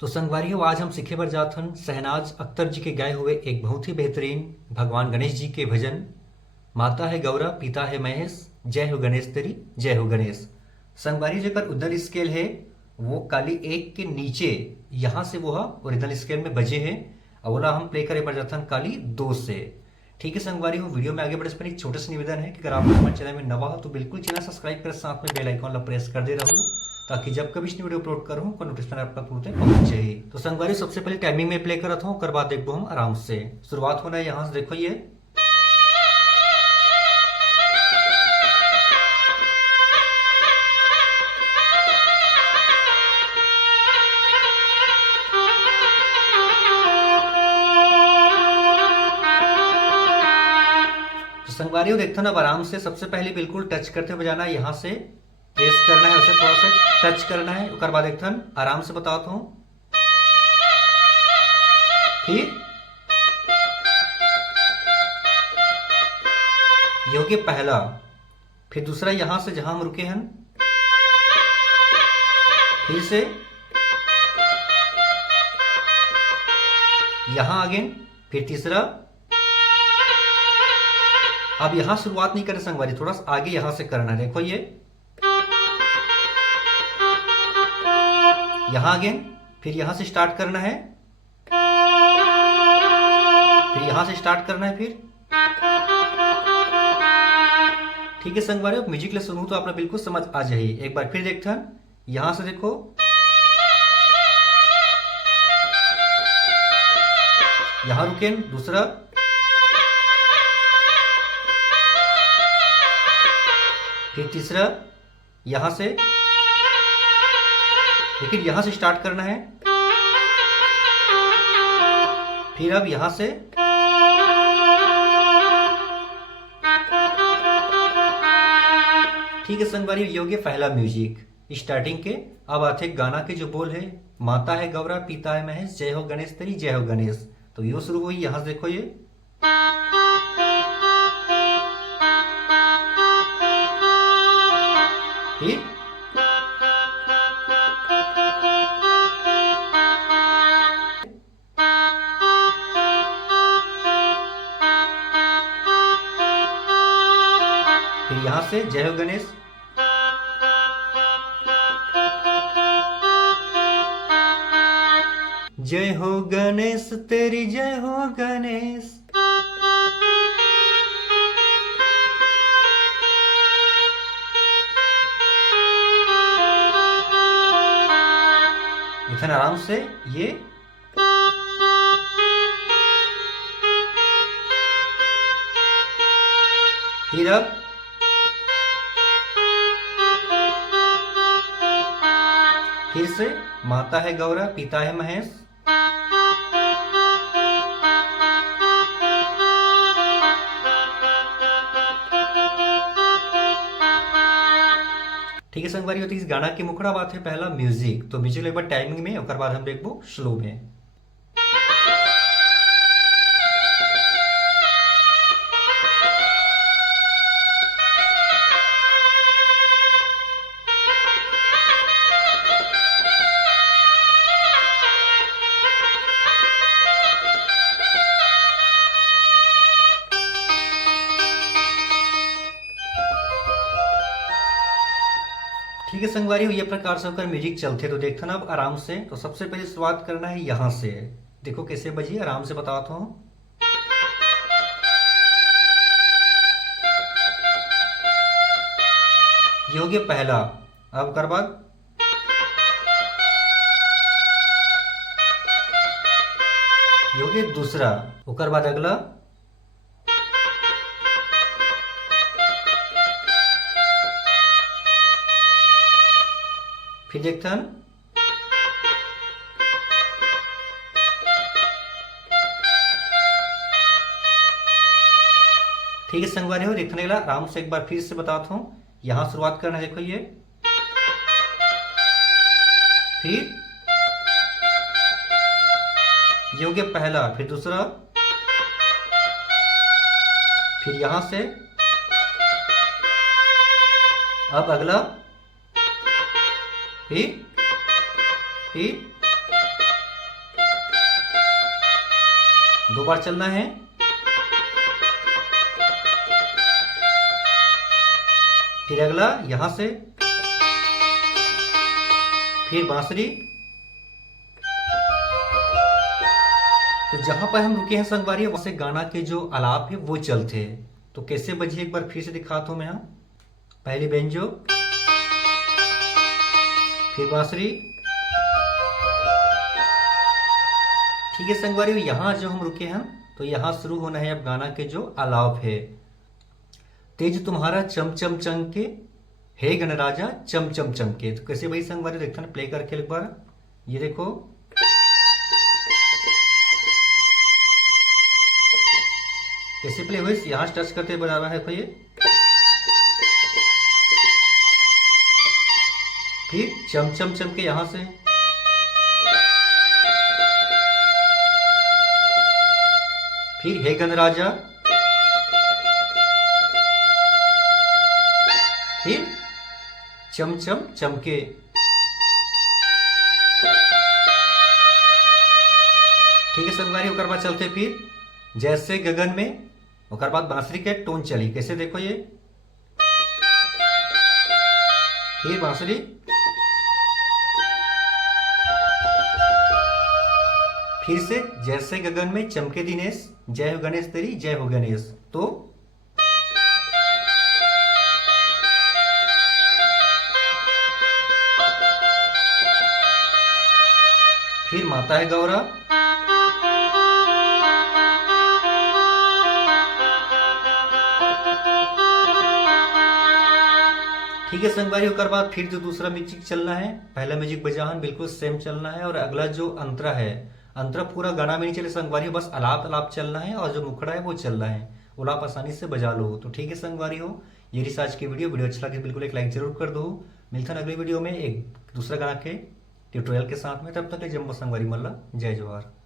तो संगवारियों, आज हम सीखे बर जात हन शहनाज अख्तर जी के गाए हुए एक बहुत ही बेहतरीन भगवान गणेश जी के भजन। माता है गौरा पिता है महेश, जय हो गणेश तेरी जय हो गणेश। संगवारी जेकर उधर स्केल है वो काली एक के नीचे यहाँ से वो ओरिजिनल स्केल में बजे है। अवला हम प्ले करे पर जात हन काली दो से। ठीक है संगवारी हो, वीडियो में आगे बढ़े से पहले एक छोटा सा निवेदन है कि अगर आप हमारे चैनल में नवा हो तो बिल्कुल चैनल सब्सक्राइब कर साथ में बेल आइकॉन ला प्रेस कर दे रहो ताकि जब कभी वीडियो अपलोड करूँ को नोटिफिकेशन आपका तुरंत पहुंच जाए। तो संगवारी सबसे पहले टाइमिंग में प्ले करत हूँ, कर बाद देखो हम आराम से। शुरुआत होना है यहाँ से, देखो ये तो संगवारी देखते ना, अब आराम से सबसे पहले बिल्कुल टच करते हुए बजाना है, यहाँ से प्रेस करना है, उसे थोड़ा सा टच करना है। उसके बाद देखते आराम से बताता हूँ। फिर ये हो गया पहला, फिर दूसरा यहाँ से जहां हम रुके हैं, फिर से यहां आगे, फिर तीसरा। अब यहां शुरुआत नहीं करें संगवारी, थोड़ा सा आगे यहां से करना है। देखो ये यहां आगे, फिर यहां से स्टार्ट करना है, फिर यहां से स्टार्ट करना है, फिर ठीक है संगवारी। अब म्यूजिक ले सुनूं तो आपने बिल्कुल समझ आ जाए। एक बार फिर देखते हैं, यहां से देखो, यहां रुके, दूसरा, फिर तीसरा यहां से, लेकिन यहां से स्टार्ट करना है, फिर अब यहां से, ठीक है संगवारी। ये हो गया पहला म्यूजिक स्टार्टिंग के। अब आते गाना के जो बोल है, माता है गौरा पिता है महेश, जय हो गणेश तेरी जय हो गणेश। तो यो शुरू हुई, यहां से देखो ये फिर यहां से जय हो गणेश, जय हो गणेश तेरी जय हो गणेश। इतना आराम से ये, फिर अब फिर से माता है गौरा पिता है महेश, ठीक है संगवारी। होती इस गाना की मुखड़ा बात है पहला म्यूजिक। तो म्यूजिक एक बार टाइमिंग में, और बाद हम देखो स्लो में। ठीक है संगवारी, ये प्रकार से होकर म्यूजिक चलते तो देखते ना। अब आराम से, तो सबसे पहले शुरुआत करना है यहां से। देखो कैसे बजी, आराम से बताता हूं। ये हो गया पहला। अब कर बाद ये हो गया दूसरा, ओकर बाद अगला, फिर देखते हैं, ठीक है संगवारी हो, देखने लगा आराम से। एक बार फिर से बताता हूं, यहां शुरुआत करना है, देखो ये, फिर ये हो गया पहला, फिर दूसरा, फिर यहां से, अब अगला, फिर 2 बार चलना है। फिर अगला यहां से, फिर बांसुरी। तो जहां पर हम रुके हैं संगवारी, वहां से गाना के जो आलाप है वो चलते हैं। तो कैसे बजिए एक बार फिर से दिखाता हूं मैं। यहाँ पहले बेंजो, फिर बांसुरी। ठीक है संगवारी, यहां जो हम रुके हैं तो यहां शुरू होना है अब गाना के जो आलाप है। तेज तुम्हारा चम चम चमके, हे गणराजा चम चम चमके। तो कैसे भाई संगवारी, देखते हैं प्ले करके एक बार। ये देखो, कैसे प्ले हुए, यहां टच करते बराबर है। तो ये फिर चम चम चमके यहां से, फिर हे गणराजा, फिर चम चम चमके। ठीक है संगवारी, ओकर बाद चलते फिर जैसे गगन में। ओकर बाद बांसुरी के टोन चली, कैसे देखो ये, फिर बांसुरी, फिर से जैसे गगन में चमके दिनेश, जय हो गणेश तेरी जय हो गणेश। तो फिर माता है गौरा, ठीक है संगवारी। होकर बाद फिर जो दूसरा म्यूजिक चलना है, पहला म्यूजिक बजाहन बिल्कुल सेम चलना है। और अगला जो अंतरा है, अंतरा पूरा गाना में नहीं चले संगवारी, बस अलाप अलाप चलना है। और जो मुखड़ा है वो चलना है, वो आप आसानी से बजा लो। तो ठीक है संगवारी हो, ये रही आज की वीडियो अच्छा लगे बिल्कुल एक लाइक जरूर कर दो। मिलता है अगली वीडियो में एक दूसरा गाना के ट्यूटोरियल के साथ में। तब तक जम्बो संगवारी मल्ला, जय जवाहर।